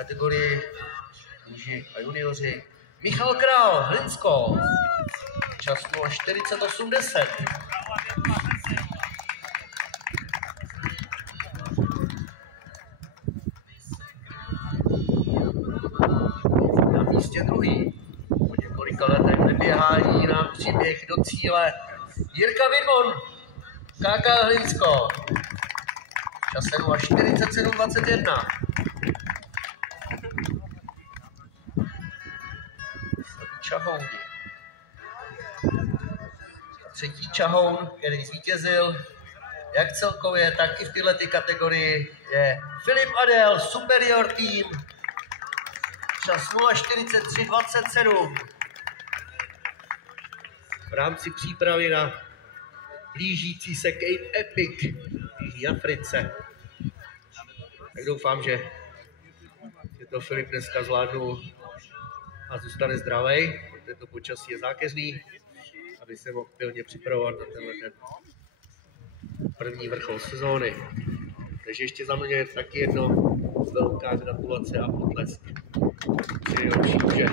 kategorii muži a junioři Michal Král, Hlinsko. Čas 0:48:10. Na místě druhý. Po několika letech neběhání nám příběh do cíle Jirka Vidmon, KK Hlinsko. Čase 0:47:21. Čahouni. Třetí čahoun, který zvítězil jak celkově, tak i v této kategorii, je Filip Adel, Superior Team. Čas 0:43:27. V rámci přípravy na blížící se Cape Epic v Jižní Africe. Tak doufám, že to Filip dneska zvládnul a zůstane zdravý, protože to počasí je zákeřný, aby se mohl pilně připravovat na tenhle ten první vrchol sezóny. Takže ještě za mě taky jedno velká gratulace a potlesk. Přeji další, že